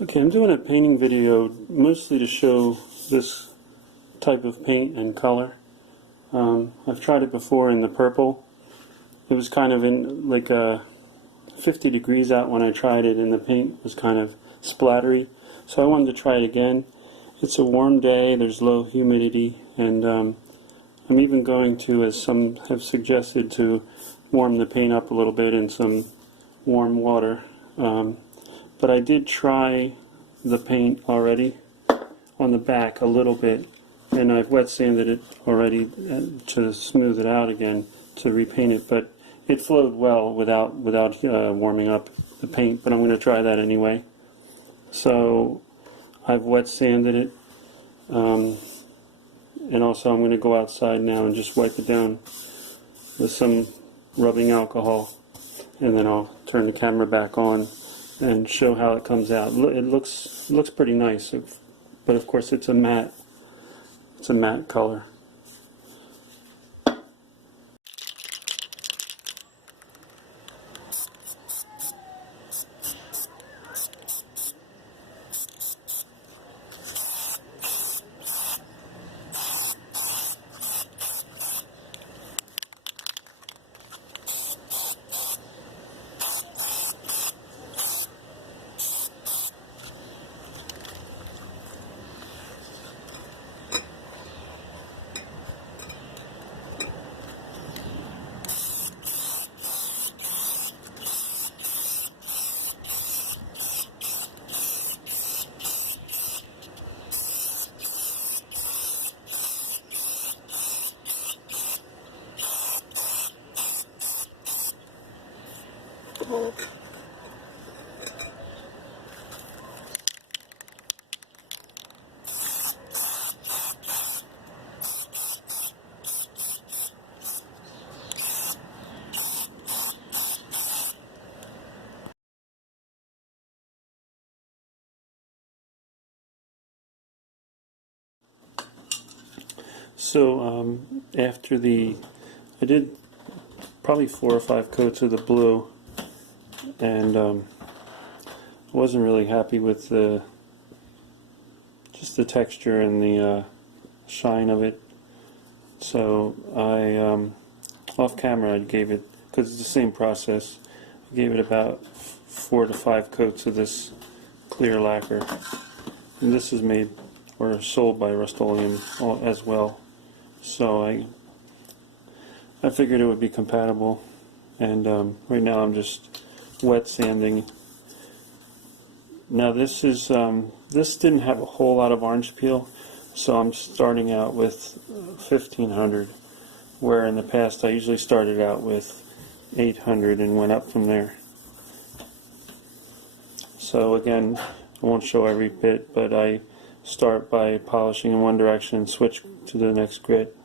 Okay, I'm doing a painting video mostly to show this type of paint and color. I've tried it before in the purple. It was kind of in like 50 degrees out when I tried it, and the paint was kind of splattery. So I wanted to try it again. It's a warm day, there's low humidity, and I'm even going to, as some have suggested, to warm the paint up a little bit in some warm water. But I did try the paint already on the back a little bit, and I've wet sanded it already to smooth it out again to repaint it, but it flowed well without warming up the paint, but I'm going to try that anyway. So I've wet sanded it, and also I'm going to go outside now and just wipe it down with some rubbing alcohol, and then I'll turn the camera back on and show how it comes out. It looks pretty nice, but of course it's a matte color. So after I did probably 4 or 5 coats of the blue, and I wasn't really happy with just the texture and the shine of it. So I off camera I gave it, because it's the same process, I gave it about 4 to 5 coats of this clear lacquer, and this is made or sold by Rustoleum as well. So I figured it would be compatible, and right now I'm just wet sanding. Now this didn't have a whole lot of orange peel, so I'm starting out with 1500, where in the past I usually started out with 800 and went up from there. So again, I won't show every bit, but I start by polishing in one direction and switch to the next grit,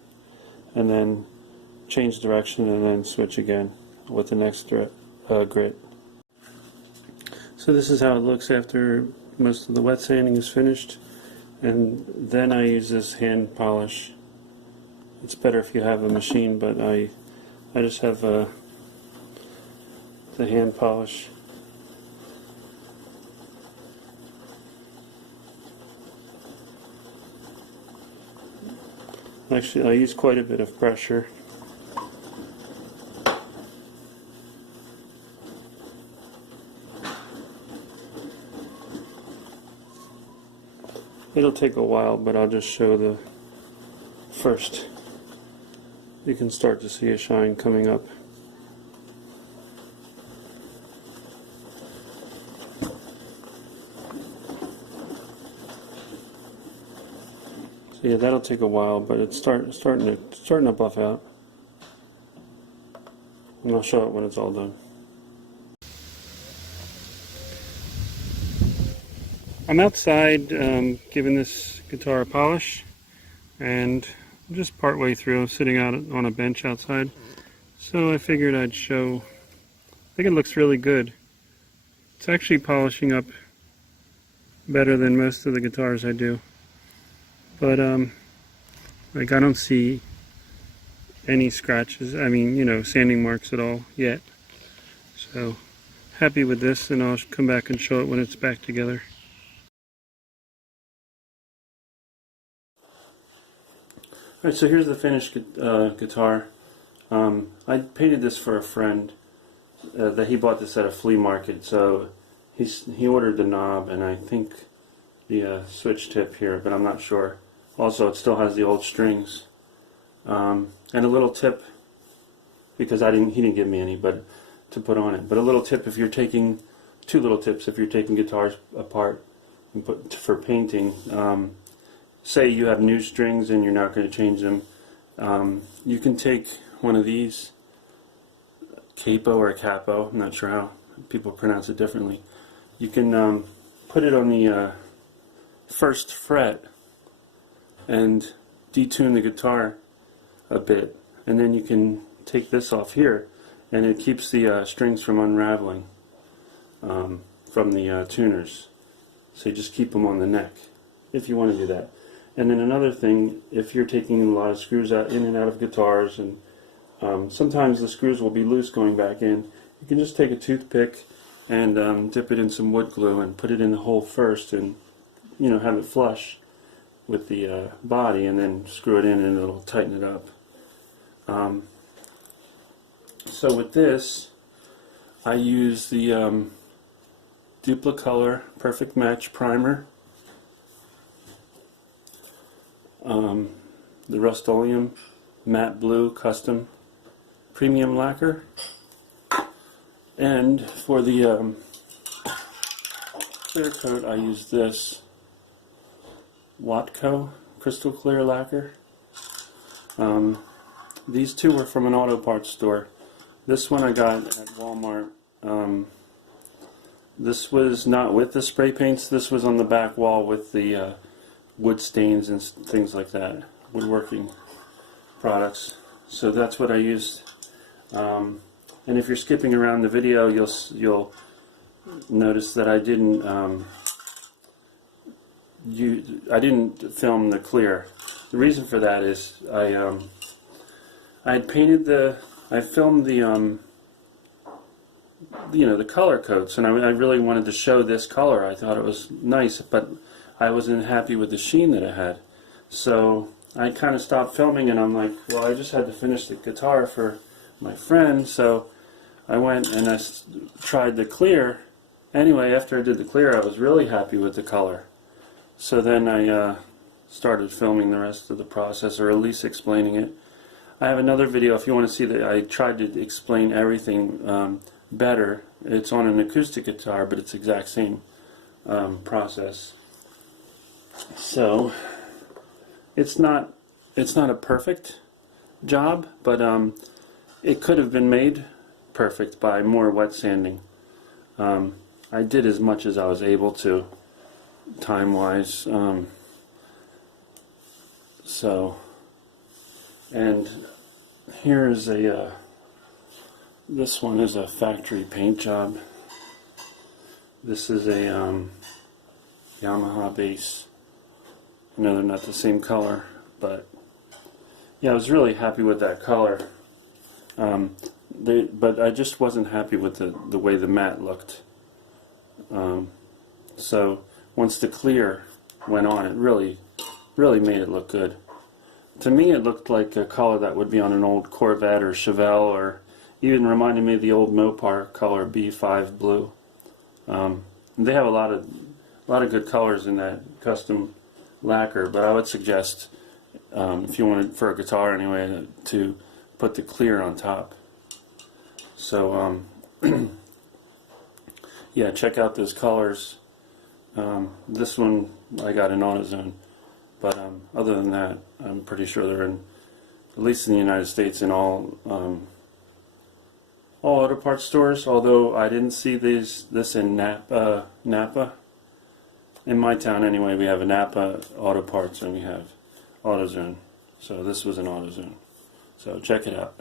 and then change direction and then switch again with the next grit. So this is how it looks after most of the wet sanding is finished, and then I use this hand polish. It's better if you have a machine, but I just have the hand polish. Actually, I use quite a bit of pressure. It'll take a while, but I'll just show the first. You can start to see a shine coming up. So yeah, that'll take a while, but it's starting to buff out. And I'll show it when it's all done. I'm outside giving this guitar a polish, and I'm just part way through. I'm sitting out on a bench outside, so I figured I'd show. I think it looks really good. It's actually polishing up better than most of the guitars I do, but like I don't see any scratches, I mean, you know, sanding marks at all yet. So happy with this, and I'll come back and show it when it's back together. Alright, so here's the finished guitar. I painted this for a friend that he bought this at a flea market. So he ordered the knob and I think the switch tip here, but I'm not sure. Also, it still has the old strings and a little tip, because he didn't give me any, but to put on it. But a little tip if you're taking, 2 little tips if you're taking guitars apart and for painting. Say you have new strings and you're not going to change them. You can take one of these, capo or capo, I'm not sure how people pronounce it differently. You can put it on the first fret and detune the guitar a bit, and then you can take this off here and it keeps the strings from unraveling from the tuners. So you just keep them on the neck if you want to do that. And then another thing, if you're taking a lot of screws out in and out of guitars, and sometimes the screws will be loose going back in, you can just take a toothpick and dip it in some wood glue and put it in the hole first, and have it flush with the body, and then screw it in and it'll tighten it up. So with this, I use the Duplicolor Perfect Match Primer, the Rustoleum Matte Blue Custom Premium Lacquer, and for the clear coat I use this Watco Crystal Clear Lacquer. These two were from an auto parts store. This one I got at Walmart. This was not with the spray paints. This was on the back wall with the wood stains and things like that, woodworking products. So that's what I used. And if you're skipping around the video, you'll notice that I didn't film the clear. The reason for that is I had filmed the the color coats, and I really wanted to show this color. I thought it was nice, but I wasn't happy with the sheen that it had. So I kind of stopped filming, and I'm like, well, I just had to finish the guitar for my friend, so I went and I tried the clear. Anyway, after I did the clear, I was really happy with the color. So then I started filming the rest of the process, or at least explaining it. I have another video if you want to see that I tried to explain everything better. It's on an acoustic guitar, but it's the exact same process. So it's not a perfect job, but it could have been made perfect by more wet sanding. I did as much as I was able to, time-wise. And here's this one is a factory paint job. This is a Yamaha bass. I know they're not the same color, but yeah, I was really happy with that color. But I just wasn't happy with the way the matte looked. So once the clear went on, it really made it look good. To me, it looked like a color that would be on an old Corvette or Chevelle, or even reminded me of the old Mopar color B5 blue. They have a lot of good colors in that custom lacquer, but I would suggest, if you wanted for a guitar anyway, to put the clear on top. So yeah, check out those colors. This one I got in AutoZone, but other than that, I'm pretty sure they're in, at least in the United States, in all auto parts stores. Although I didn't see this in Napa. In my town, anyway, we have a Napa Auto Parts and we have AutoZone. So this was an AutoZone. So check it out.